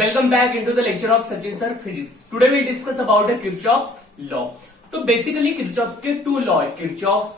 Welcome back into the lecture of Sachin Sir Physics. Today we'll discuss about the Kirchhoff's law. तो basically Kirchhoff's के to law है, Kirchhoff's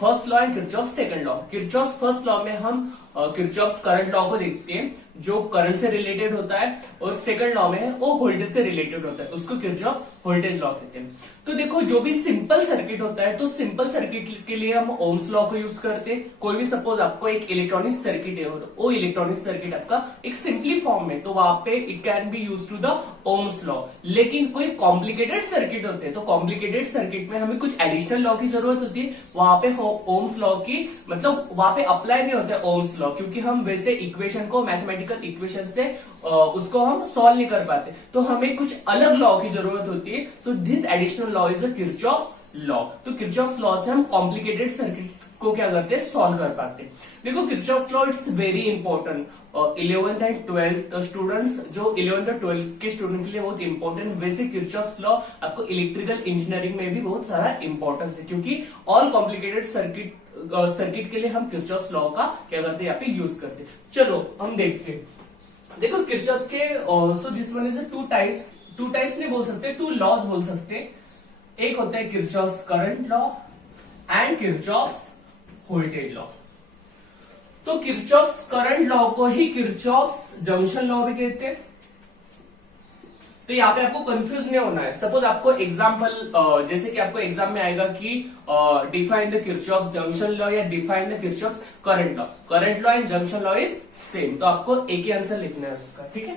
first law and Kirchhoff's second law. Kirchhoff's first law में हम Kirchhoff's current law को देखते हैं जो current से रिलेटेड होता है, और सेकंड लॉ में वो वोल्टेज से रिलेटेड होता है, उसको किरचॉफ वोल्टेज लॉ कहते हैं। तो देखो जो भी सिंपल सर्किट होता है तो सिंपल सर्किट के लिए हम ओम्स लॉ को यूज करते हैं। कोई भी सपोज आपको एक इलेक्ट्रॉनिक सर्किट है और वो इलेक्ट्रॉनिक सर्किट आपका एक सिंपली फॉर्म में, तो वहां पे it can be use to the Ohm's law. लेकिन कोई कॉम्प्लिकेटेड सर्किट होते हैं तो कॉम्प्लिकेटेड सर्किट में हमें कुछ एडिशनल लॉ की जरूरत होती है, वहां पे ओम्स लॉ की मतलब वहां पे अप्लाई नहीं होता है ओम्स लॉ, क्योंकि हम वैसे इक्वेशन को मैथमेटिकल इक्वेशन से उसको हम सॉल्व नहीं कर पाते, तो हमें कुछ अलग लॉ की जरूरत होती है। So this additional law is a Kirchhoff's law. तो किरचॉफ्स लॉ से हम कॉम्प्लिकेटेड सर्किट को क्या करते हैं, सॉल्व कर पाते हैं। देखो Kirchhoff's law it's very important 11th and 12th students, जो 11th और 12th के स्टूडेंट के लिए बहुत इंपॉर्टेंट। वैसे किरचॉफ्स लॉ आपको इलेक्ट्रिकल इंजीनियरिंग में भी बहुत सारा इंपॉर्टेंस है, क्योंकि ऑल कॉम्प्लिकेटेड सर्किट के लिए हम किरचॉफ्स लॉ का क्या करते हैं, यहाँ पे यूज करते हैं। चलो हम देखते हैं। देखो किरचॉफ्स के सो this one is two types नहीं बोल सकते, टू लॉज बोल सकते। एक होता है Kirchhoff's current law and Kirchhoff's voltage law. तो किरचॉफ्स करंट लॉ को ही किरचॉफ्स जंक्शन लॉ भी कहते हैं। तो यहाँ पे आपको कंफ्यूज नहीं होना है। सपोज आपको एग्जांपल जैसे कि आपको एग्जाम में आएगा कि define the Kirchhoff's junction law या define the Kirchhoff's current law. Current law and junction law is same, तो आपको एक ही आंसर लिखना है उसका, ठीक है।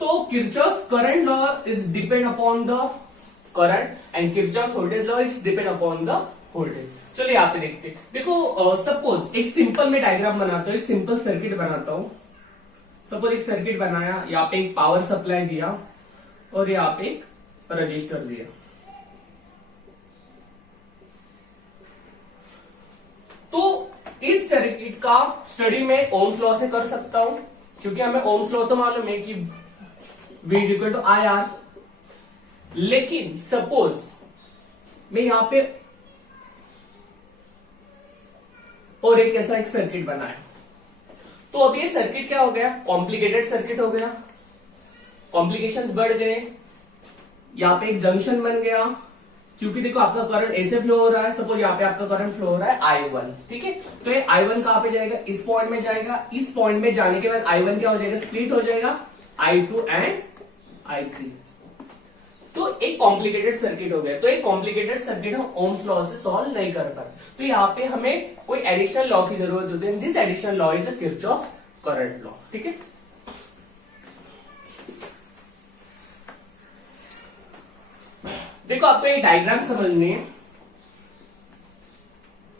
तो Kirchhoff's current law is depend upon the current and Kirchhoff's voltage law is depend upon the voltage. चलिए यहाँ पे देखते हैं। देखो सपोज एक सिंपल में डायग्राम बनाता हूं, एक सिंपल सर्किट बनाता हूं। सपोज एक सर्किट बनाया, यहाँ पे एक पावर सप्लाई दिया और यहाँ पे एक रजिस्टर दिया। तो इस सर्किट का स्टडी में ओम्स लॉ से कर सकता हूं, क्योंकि हमें ओम्स लॉ तो मालूम है कि V इक्वल टू IR। लेकिन सपोज मैं यहां पे और एक ऐसा एक सर्किट बनाया, तो अब ये सर्किट क्या हो गया, कॉम्प्लिकेटेड सर्किट हो गया, कॉम्प्लिकेशंस बढ़ गए। यहां पे एक जंक्शन बन गया, क्योंकि देखो आपका करंट ऐसे फ्लो हो रहा है। सपोज यहाँ पे आपका करंट फ्लो हो रहा है I1, ठीक है। तो ये I1 कहां पे जाएगा, इस पॉइंट में जाएगा। इस पॉइंट में जाने के बाद I1 क्या हो जाएगा, स्प्लिट हो जाएगा I2 एंड I3। तो एक कॉम्प्लिकेटेड सर्किट हो गया। तो एक कॉम्प्लिकेटेड सर्किट हम ओम्स लॉ से सॉल्व नहीं कर पाते, तो यहाँ पे हमें कोई एडिशनल लॉ की जरूरत होती है। This additional law is a Kirchhoff's current law, ठीक है। देखो आपको एक डायग्राम समझनी है।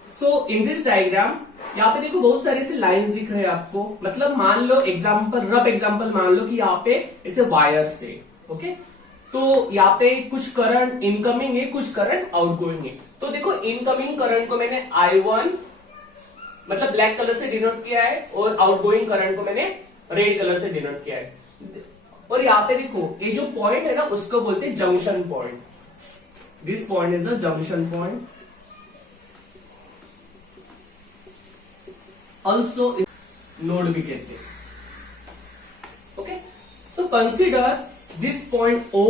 सो इन दिस डायग्राम यहाँ पे देखो बहुत सारे ऐसे लाइंस दिख रहे हैं आपको। मतलब मान लो रफ एग्जांपल मान लो कि यहाँ पे ऐसे वायर्स है, ओके। तो यहाँ पे कुछ करंट इनकमिंग है, कुछ करंट आउटगोइंग है। तो देखो इनकमिंग करंट को मैंने I1 मतलब ब्लैक कलर से डिनोट किया है, और आउटगोइंग करंट को मैंने रेड कलर से डिनोट किया है। और यहाँ पे देखो ये जो पॉइंट है ना, उसको बोलते हैं junction point. This point is a junction point, also node भी कहते हैं, okay. So consider this point O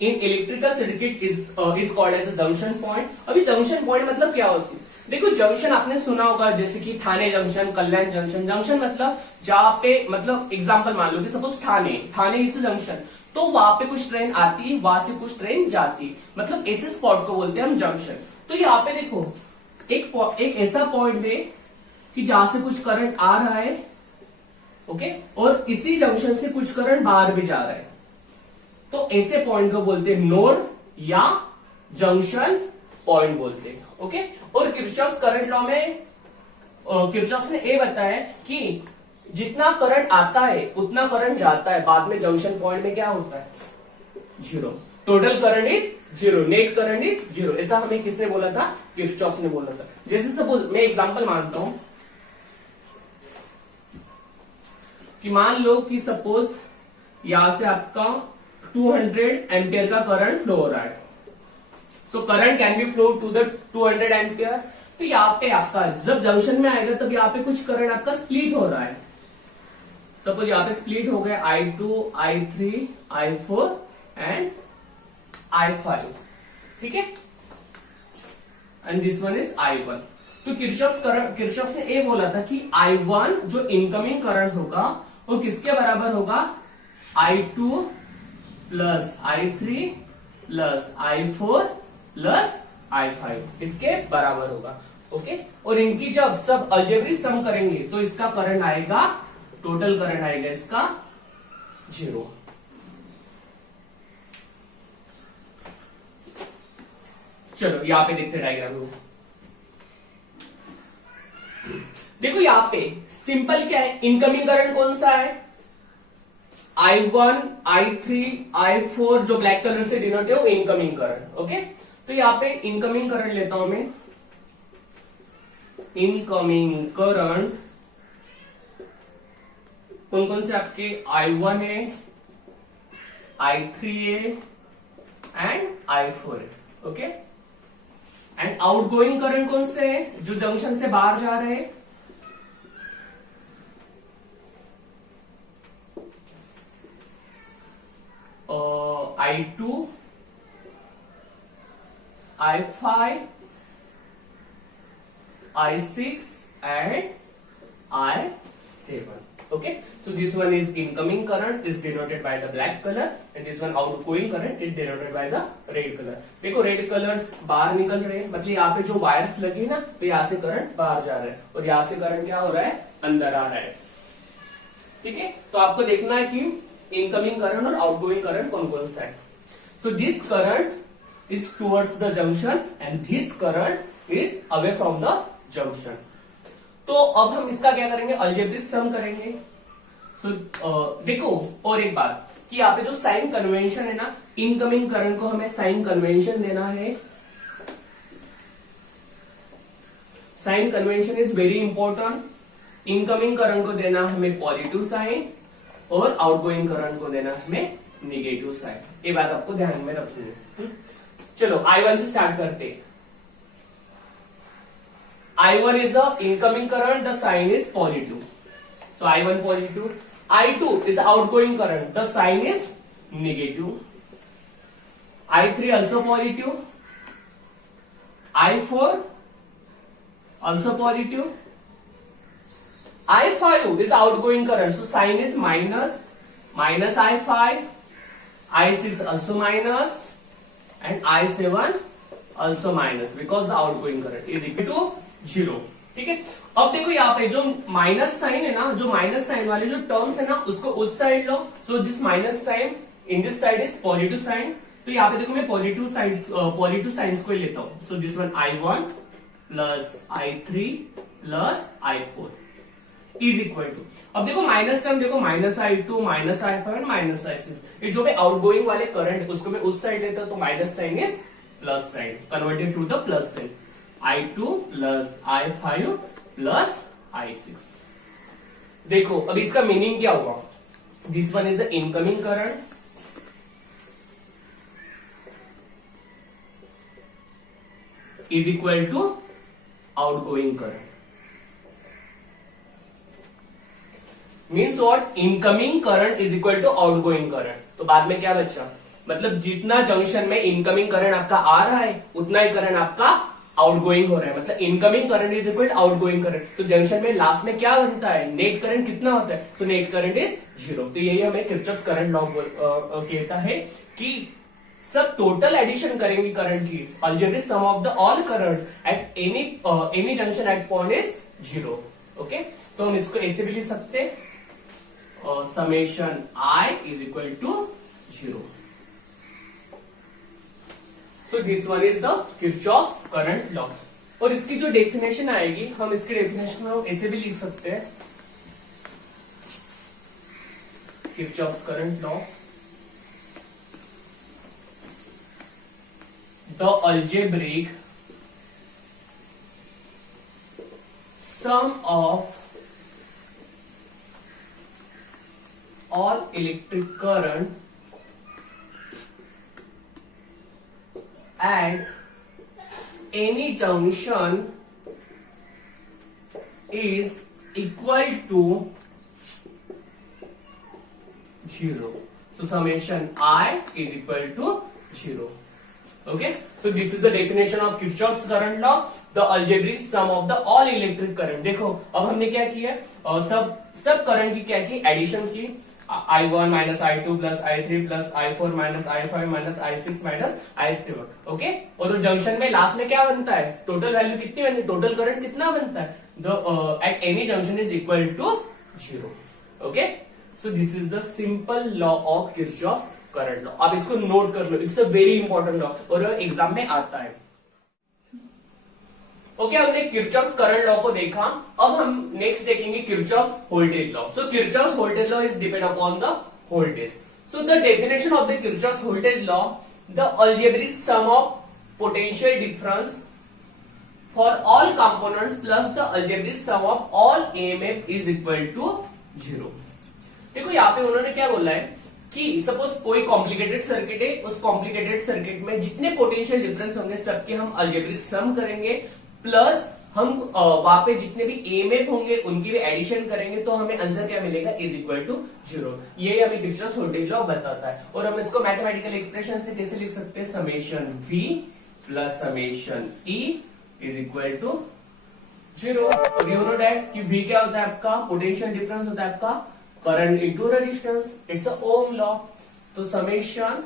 in electrical circuit is called as a junction point. अभी जंक्शन पॉइंट मतलब क्या होती है, देखो जंक्शन आपने सुना होगा, जैसे कि थाने जंक्शन, कल्याण जंक्शन। जंक्शन मतलब जहां पे मतलब एग्जांपल मान लो कि सपोज थाने इज जंक्शन, तो वहां पे कुछ ट्रेन आती है, वहां से कुछ ट्रेन जाती है, मतलब ऐसे स्पॉट को बोलते हैं हम जंक्शन। तो यहाँ पे देखो एक ऐसा पॉइंट है कि जहां से कुछ करंट आ रहा है, ओके, और इसी जंक्शन से कुछ करंट बाहर भी जा रहा है। तो ऐसे पॉइंट को बोलते हैं नोड या जंक्शन पॉइंट बोलते हैं, ओके। और किरचॉफ्स करंट लॉ में किरचॉफ्स ने ये बताया कि जितना करंट आता है उतना करंट जाता है, बाद में जंक्शन पॉइंट में क्या होता है, zero. Total current is zero, net current is zero. ऐसा हमें किसने बोला था, किरचॉफ्स ने बोला था। जैसे सपोज मैं एग्जांपल मानता हूं कि मान लो कि सपोज यहां से आपका 200 एम्पियर का करंट फ्लो हो रहा है। So current can be flow to the 200 ampere. तो यहाँ पे आपका जब जंक्शन में आएगा तब यहाँ पे कुछ करंट आपका स्प्लिट हो रहा है। सपोज यहाँ पे स्प्लिट हो गए I2, I3, I4 and I5, ठीक है, and this one is I1। तो किरचॉफ ने ये बोला था कि I1 जो इनकमिंग करंट होगा वो किसके बराबर होगा, I2 plus I3 plus I4 plus I5 इसके बराबर होगा। ओके, और इनकी जब सब अलजेब्रिक सम करेंगे तो इसका करंट आएगा, टोटल करंट आएगा इसका 0। चलो यहां पे देखते डायग्राम को। देखो यहां पे सिंपल क्या है, इनकमिंग करंट कौन सा है, I1, I3, I4 जो ब्लैक कलर से डिनोट है वो इनकमिंग करंट। ओके, तो यहां पे इनकमिंग करंट लेता हूं मैं, इनकमिंग करंट कौन कौन से आपके I1 है, I3 है एंड I4 है। ओके, एंड आउटगोइंग करंट कौन से है, जो जंक्शन से बाहर जा रहे हैं, I2, I5, I6 and I7. Okay, so this one is incoming current is denoted by the black color and this one outgoing current is denoted by the red color। देखो रेड कलर्स बाहर निकल रहे हैं, मतलब यहाँ पे जो wires लगी ना तो यहाँ से करंट बाहर जा रहा है और यहाँ से करंट क्या हो रहा है, अंदर आ रहा है। ठीक है, तो आपको देखना है कि इनकमिंग करंट और आउटगोइंग करंट कौन कौन सा है। So this current is towards the junction and this current is away from the junction. तो अब हम इसका क्या करेंगे, अलजेब्रिक सम करेंगे। सो देखो और एक बात कि यहाँ पे जो साइन कन्वेंशन है ना, इनकमिंग करंट को हमें साइन कन्वेंशन देना है। Sign convention is very important. Incoming current को देना हमें पॉजिटिव साइन और आउटगोइंग करंट को देना हमें निगेटिव साइन। ये बात आपको ध्यान में रखनी है। चलो I1 से स्टार्ट करते हैं। I1 is the incoming current, the sign is positive. So I1 positive. I2 is the outgoing current, the sign is negative. I3 also positive. I4 also positive. I5 is outgoing current, so sign is minus, minus I5. I6 also minus and I7 also minus because the outgoing current is equal to 0। ठीक है, अब देखो यहाँ पे जो minus sign है ना, जो माइनस साइन वाले जो टर्म्स है ना उसको उस साइड लो। So this minus sign in this side is positive sign. तो यहाँ पे देखो मैं पॉजिटिव साइंस को ही लेता हूं। So this one I1 plus I3 plus I4 is equal to, अब देखो माइनस टर्म देखो, minus I2 minus I5 minus I6। ये जो मैं आउटगोइंग वाले करंट उसको मैं उस साइड लेता हूं तो minus sign is plus sign converted to the plus sign. I2 plus I5 plus I6। देखो अब इसका मीनिंग क्या हुआ, this one is the incoming current, is equal to outgoing current. Means what, incoming current is equal to outgoing current. तो बाद में क्या बचा, मतलब जितना जंक्शन में इनकमिंग करंट आपका आ रहा है उतना ही करंट आपका आउटगोइंग हो रहा है, मतलब incoming current is equal to outgoing current. तो जंक्शन में लास्ट में क्या बनता है, नेट करंट कितना होता है, तो नेट करंट इज 0। तो यही हमें किरचॉफ्स करंट लॉ कहता है कि सब टोटल एडिशन करेंगे करंट की, algebraic sum of the all currents at any junction at point is 0। Okay, तो हम इसको ऐसे भी लिख सकते हैं, summation I is equal to 0। So this one is the Kirchhoff's current law। और इसकी जो डेफिनेशन आएगी, हम इसकी डेफिनेशन को ऐसे भी लिख सकते हैं, Kirchhoff's current law, the algebraic sum of all electric current at any junction is equal to 0. So summation I is equal to 0. Okay, so this is the definition of Kirchhoff's current law, the algebraic sum of the all electric current. देखो अब हमने क्या किया, सब current की क्या की, addition की, I1 minus I2 plus I3 plus I4 minus I5 minus I6 minus I7. Okay, और जंक्शन में लास्ट में क्या बनता है, टोटल वैल्यू कितनी बनती है, टोटल करंट कितना बनता है, the at any junction is equal to 0. Okay, so this is the simple law of Kirchhoff's current law. आप इसको नोट कर लो, it's a very important law और एग्जाम में आता है. ओके, हमने किरचॉफ्स करंट लॉ को देखा. अब हम नेक्स्ट देखेंगे Kirchhoff's voltage law. So Kirchhoff's voltage law is depend upon the voltage. So the definition of the Kirchhoff's voltage law, the algebraic sum of potential difference for all components plus the algebraic sum of all EMF is equal to 0. देखो यहाँ पे उन्होंने क्या बोला है कि suppose कोई complicated circuit है, उस कॉम्प्लिकेटेड सर्किट में जितने पोटेंशियल डिफरेंस होंगे सबके हम अलजेब्रिक सम करेंगे, प्लस हम वहां पे जितने भी ईएमएफ होंगे उनकी भी एडिशन करेंगे, तो हमें आंसर क्या मिलेगा, इज इक्वल टू 0. ये हमें किरचॉफ्स वोल्टेज लॉ बताता है. और हम इसको मैथमेटिकल एक्सप्रेशन से कैसे लिख सकते हैं, summation V plus summation E is equal to 0. और यू नो दैट कि V क्या होता है आपका, पोटेंशियल डिफरेंस होता है आपका current into resistance. It's a Ohm law. तो समेशन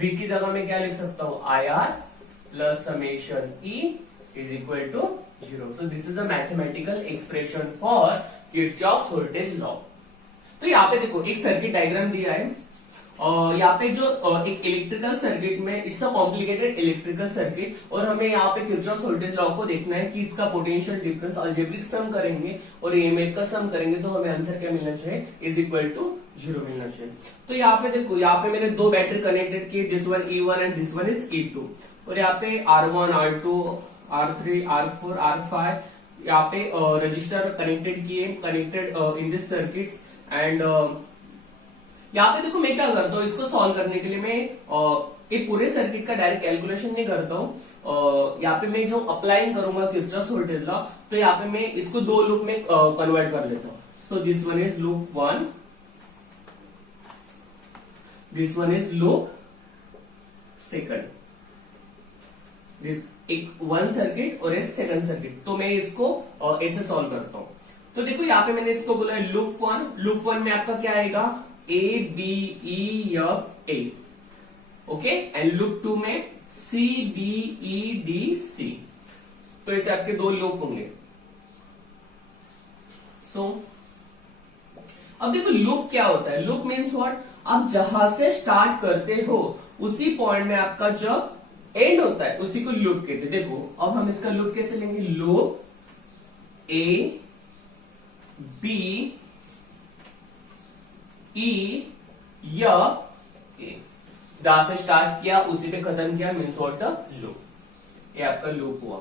V की जगह में क्या लिख सकता हूं, IR plus summation E is equal to 0. So this is the mathematical expression for Kirchhoff's voltage law. तो यहाँ पे देखो एक सर्किट डायग्राम दिया है. यहाँ पे जो एक इलेक्ट्रिकल सर्किट में, it's a complicated electrical circuit, और हमें यहाँ पे किरचॉफ्स वोल्टेज लॉ को देखना है कि इसका पोटेंशियल डिफरेंस अलजेब्रिक सम करेंगे और ईएमएफ का सम करेंगे, तो हमें आंसर क्या मिलना चाहिए, इज इक्वल टू 0 मिलना चाहिए. तो यहाँ पे देखो, यहाँ पे मैंने दो बैटरी कनेक्टेड किए, this one E1 and this one is E2, और यहाँ पे R1 R2 R3 R4 R5 यहाँ पे रजिस्टर कनेक्टेड किए, connected in this circuits. And यहाँ पे देखो मैं क्या करता हूँ, इसको सॉल्व करने के लिए मैं एक पूरे सर्किट का डायरेक्ट कैलकुलेशन नहीं करता हूँ. यहाँ पे मैं जो अप्लाइंग करूंगा किरचॉफ्स वोल्टेज लॉ, तो यहाँ पे मैं इसको दो लूप में कन्वर्ट कर लेता हूँ. सो this one is loop 1, this one is loop second, एक वन सर्किट और एक सेकंड सर्किट. तो मैं इसको ऐसे सॉल्व करता हूं. तो देखो यहाँ पे मैंने इसको बोला है लूप 1. लूप 1 में आपका क्या आएगा, A B E F A. Okay, and loop 2 में C B E D C. तो इसे आपके दो लूप होंगे. सो अब देखो लूप क्या होता है, लूप मीन्स व्हाट, आप जहां से स्टार्ट करते हो उसी पॉइंट में आपका जब एंड होता है उसी को लूप कहते हैं. देखो अब हम इसका लूप कैसे लेंगे, loop A B E F A, जहां से स्टार्ट किया उसी पे खत्म किया, मीन्स व्हाट लूप. ये आपका लूप हुआ.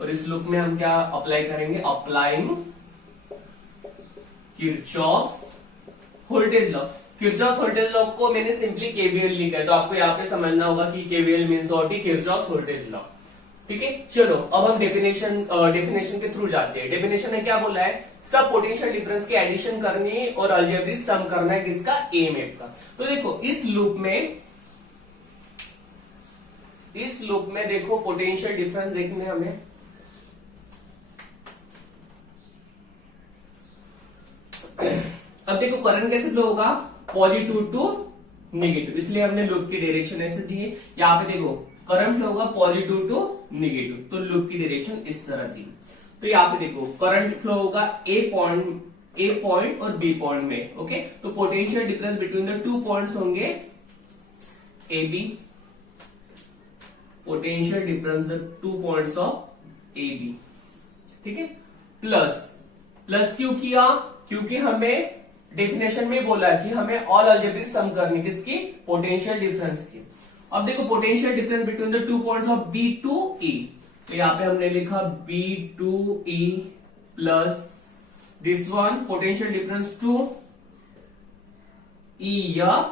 और इस लूप में हम क्या अप्लाई करेंगे, applying Kirchhoff's voltage law. Kirchhoff's voltage law को मैंने सिंपली केवीएल लिखा है, तो आपको यहाँ पे समझना होगा कि KVL means what, Kirchhoff's voltage law. ठीक है, चलो अब हम डेफिनेशन के थ्रू जाते हैं. डेफिनेशन ने क्या बोला है, सब पोटेंशियल डिफरेंस की एडिशन करनी है और अलजेब्रिक सम करना है किसका, ईएमएफ का. तो देखो इस लूप में देखो पोटेंशियल डिफरेंस देखने हमें, अब देखो करंट कैसे फ्लो होगा, पॉजिटिव टू नेगेटिव, इसलिए हमने लूप की डायरेक्शन ऐसे दी है. यहाँ पे देखो करंट फ्लो होगा पॉजिटिव टू नेगेटिव, तो लूप की डायरेक्शन इस तरह थी. तो यहाँ पे देखो करंट फ्लो होगा ए पॉइंट और बी पॉइंट में. ओके, तो potential difference between the two points होंगे A B, potential difference the two points of A B. ठीक है, प्लस क्यों किया, क्योंकि हमें डेफिनेशन में बोला कि हमें ऑल अलजेब्रिक सम करनी किसकी, पोटेंशियल डिफरेंस की. अब देखो potential difference between the two points of B to E, तो यहाँ पे हमने लिखा B2E plus this one potential difference to EF,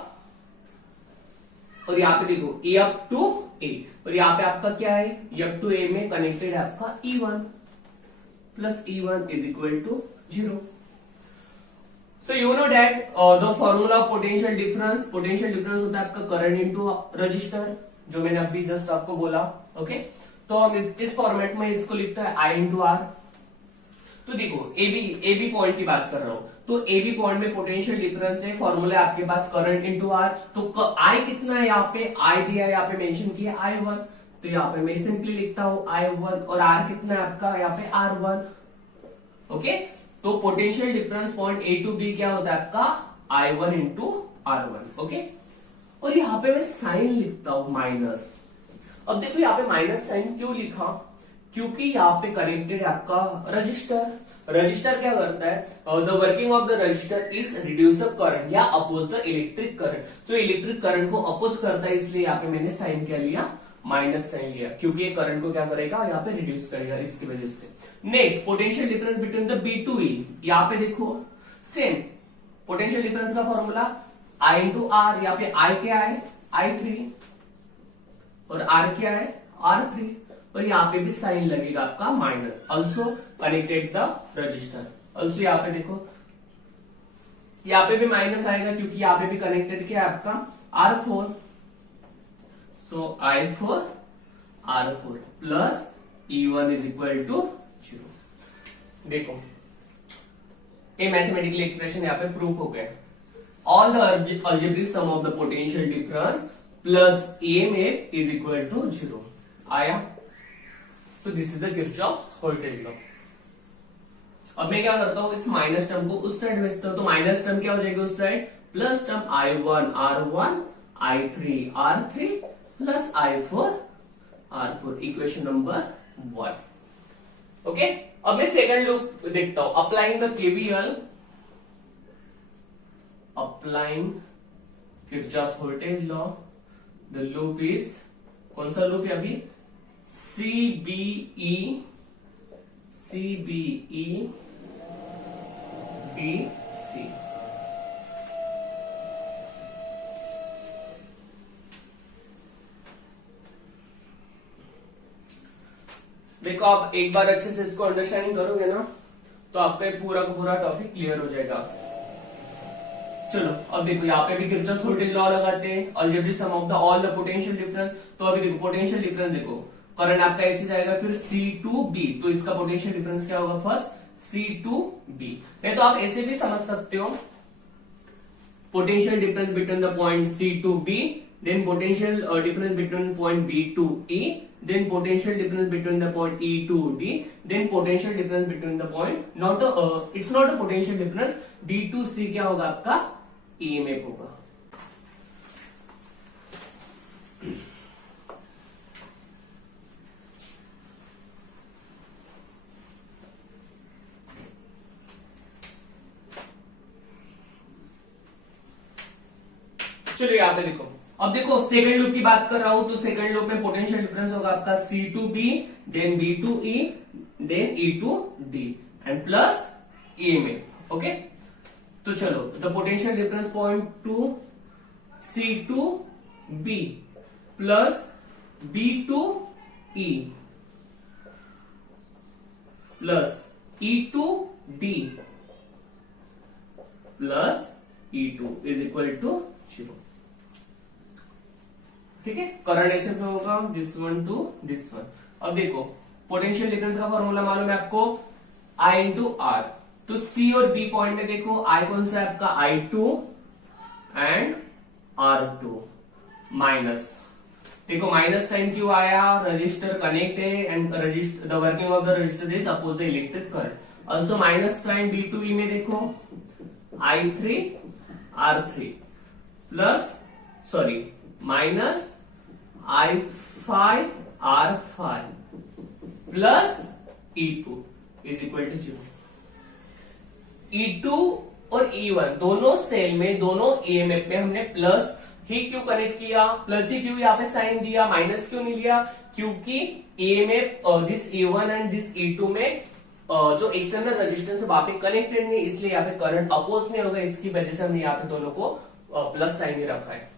और यहाँ पे देखो EF टू A, और यहाँ पे आपका क्या है, EF टू A में कनेक्टेड है आपका E1 plus E1 is equal to 0. So you know that the formula of potential difference होता है आपका करंट इनटू रजिस्टर, जो मैंने अभी जस्ट आपको बोला. ओके, तो हम इस फॉर्मेट में इसको लिखते हैं I इंटू आर. तो देखो ए बी पॉइंट की बात कर रहा हूं, तो ए बी पॉइंट में पोटेंशियल डिफरेंस है, फॉर्मूला है आपके पास करंट इनटू आर. तो आई कितना है, यहाँ पे आई दिया है, यहाँ पे मेंशन किया I1, तो यहाँ पे मैं सिंपली लिखता हूं I1, और आर कितना है आपका, यहाँ पे R1. ओके, तो potential difference point A to B क्या होता है आपका I1 इंटू R1. ओके, और यहाँ पे मैं साइन लिखता हूं माइनस. अब देखो यहाँ पे माइनस साइन क्यों लिखा, क्योंकि यहाँ पे कनेक्टेड है आपका रजिस्टर. रजिस्टर क्या करता है, the working of the resistor is reduce the current या अपोज द इलेक्ट्रिक करंट. जो इलेक्ट्रिक करंट को अपोज करता है, इसलिए यहाँ पे मैंने साइन क्या लिया, माइनस साइन लिया, क्योंकि ये करंट को क्या करेगा, यहाँ पे रिड्यूस करेगा, इसकी वजह से. Next, potential difference between the B to E. यहाँ पे देखो सेम पोटेंशियल डिफरेंस का फॉर्मूला I इंटू आर. यहाँ पे I क्या है, I3, और R क्या है, R3, और यहाँ पे भी साइन लगेगा आपका minus. Also connected the register. Also यहाँ पे देखो, यहाँ पे भी माइनस आएगा, क्योंकि यहाँ पे भी कनेक्टेड क्या है आपका R4. So I4 R4 plus E1 is equal to 0. देखो ये मैथमेटिकल एक्सप्रेशन यहाँ पे प्रूव हो गया. All the algebraic sum of the potential difference plus EMF is equal to 0 आया. So this is the Kirchhoff's voltage law. अब मैं क्या करता हूं, इस माइनस टर्म को उस साइड भेजता हूं, तो माइनस टर्म क्या हो जाएगा उस side, plus term I1 R1 I3 R3 plus I4 R4. Equation number 1. Okay, अब मैं सेकंड लूप देखता हूं. Applying the KVL, applying Kirchhoff's voltage law. The loop is, कौन सा लूप है अभी, CBE BC. देखो आप एक बार अच्छे से इसको अंडरस्टैंडिंग करोगे ना, तो आपका पूरा का पूरा टॉपिक क्लियर हो जाएगा. चलो अब देखो, यहाँ पे भी किरचॉफ्स वोल्टेज लॉ लगाते हैं, algebraic sum of the all the potential difference. तो अभी देखो पोटेंशियल डिफरेंस, देखो करंट आपका ऐसे जाएगा, फिर C2B, तो इसका पोटेंशियल डिफरेंस क्या होगा, फर्स्ट C2B. नहीं तो आप ऐसे भी समझ सकते हो, potential difference between the point C2B, then potential difference between point B to E, then potential difference between the point E to D, then potential difference between the point, not it's not a potential difference, D to C क्या होगा आपका EMF होगा. चलो यहाँ पे देखो, अब देखो सेकंड लूप की बात कर रहा हूं, तो सेकंड लूप में पोटेंशियल डिफरेंस होगा आपका C2B, then B to E, then E to D and plus EMF. Okay, तो चलो the potential difference point to C2B plus B to E plus E to D plus E2 is equal to 0. ठीक है, current ऐसे पे होगा, this one to this one. अब देखो potential difference का फॉर्मूला मालूम है आपको, I इंटू आर. तो C और B पॉइंट में देखो I कौन सा है आपका, I2 एंड R2 माइनस. देखो माइनस साइन क्यों आया, रजिस्टर कनेक्ट है and resistor the working of the resistor is oppose the electric current. Also minus sign B to E में देखो I3 R3 plus sorry minus I5 R5 plus E2 is equal to 0. E2 और E1 दोनों cell में, दोनों EMF में हमने plus ही क्यों connect किया, प्लस ही क्यों यहाँ पे साइन दिया, माइनस क्यों नहीं लिया, क्योंकि EMF this E1 and this E2 में जो एक्सटर्नल रेजिस्टेंस है वहां पे कनेक्टेड नहीं, इसलिए यहाँ पे करंट अपोज नहीं होगा. इसकी वजह से हमने यहाँ पे दोनों को प्लस साइन ही रखा है.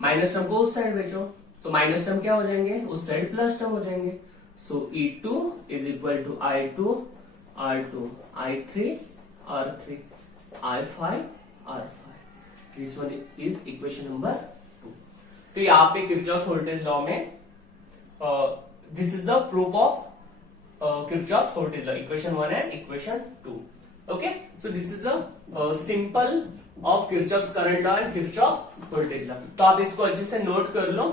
माइनस टर्म को उस साइड भेजो, तो माइनस टर्म क्या हो जाएंगे, उस साइड प्लस टर्म हो जाएंगे. So E2 is equal to I2 R2 I3 R3 I5 this one is equation number 2। तो यहाँ पे किरचॉफ वोल्टेज लॉ में this is the proof of Kirchhoff voltage law, equation 1 and equation 2। Okay, so this is the simple of Kirchhoff current law and Kirchhoff voltage law. तो आप इसको अच्छे से note कर लो।